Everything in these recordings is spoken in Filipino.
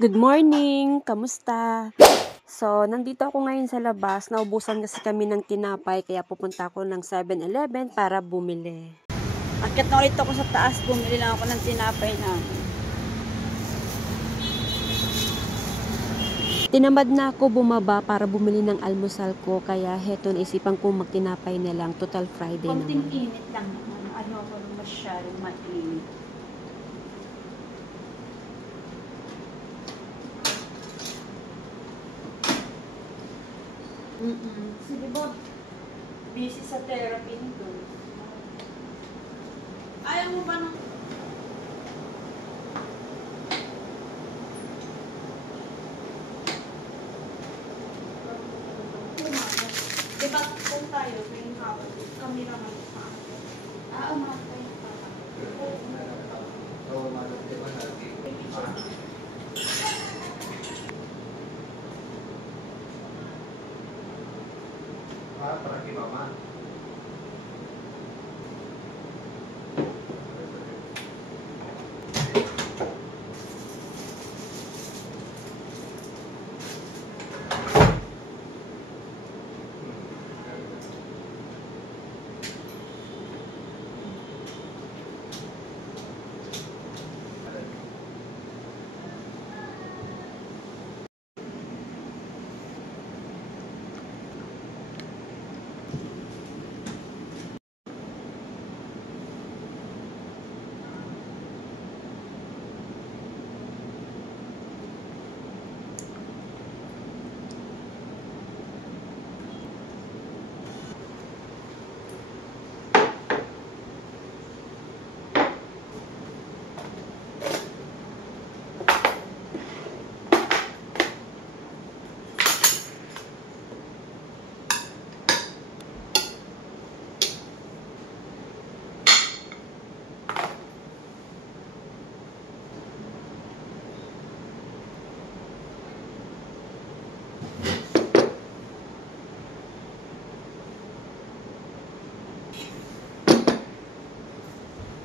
Good morning! Kamusta? So, nandito ako ngayon sa labas. Naubusan kasi kami ng tinapay, kaya pupunta ako ng 7-Eleven para bumili. Akit na ulit ako sa taas, bumili lang ako ng tinapay namin. Tinamad na ako bumaba para bumili ng almusal ko, kaya heto naisipan kong magtinapay na lang. Total Friday naman. Konting init lang naman. Ano ako masyadong mainit. Sige ba, busy sa therapy nito. Ayaw mo ba nung... Diba kung tayo, may kami naman pa. Umatay pa. Para kay mama.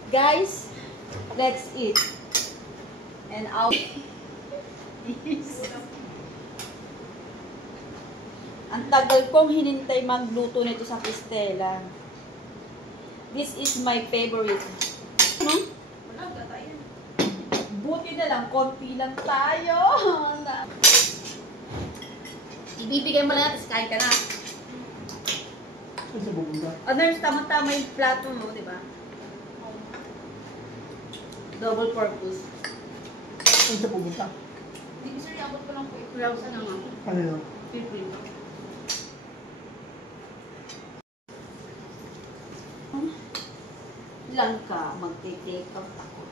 Guys, let's eat. And I'll... Ang tagal kong hinintay magluto nito sa Pistela. This is my favorite. Ano? Wala, gata yan. Buti na lang, konti lang tayo. Ibibigay mo lang natin, kain ka na. Saan sa bubunda? Others, tama-tama yung plato mo, di ba? Double purpose. Saan sa bubunda? Hindi, sir, abot ko lang po. Browse na nga. Ano yun? Pipin. Lang ka, mag-take out ako.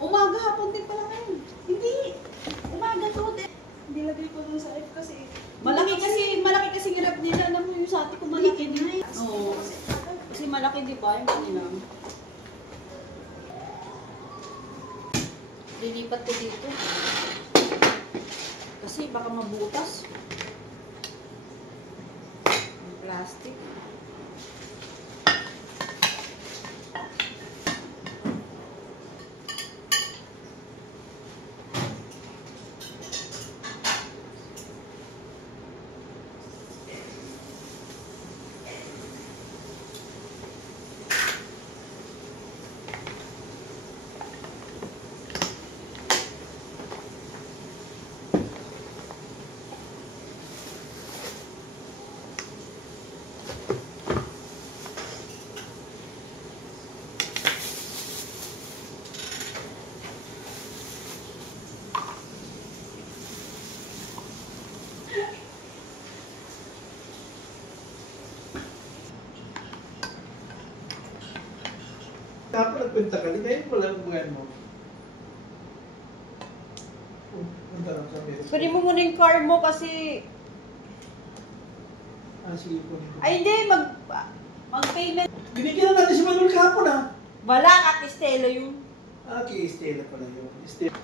Umaga, hapon din pala kayo. Hindi! Umaga to, din. Nilagay ko dun sa F kasi. Malaki kasi hirap nila. Alam mo yung sa atin kung malaki din. Oo. Kasi malaki, di ba? Yung kanila. Lilipat ko dito. Kasi baka mabutas. Yung plastic. Punta ka. Ngayon pala ang buwan mo. Punta lang sa Amerika. Pwede mo muna yung car mo kasi... Sige po. Ay hindi, mag-payment. Binigyan na natin si Manuel kahapon ah. Wala ka, Estela yun. Kay Estela pala yun. Estela.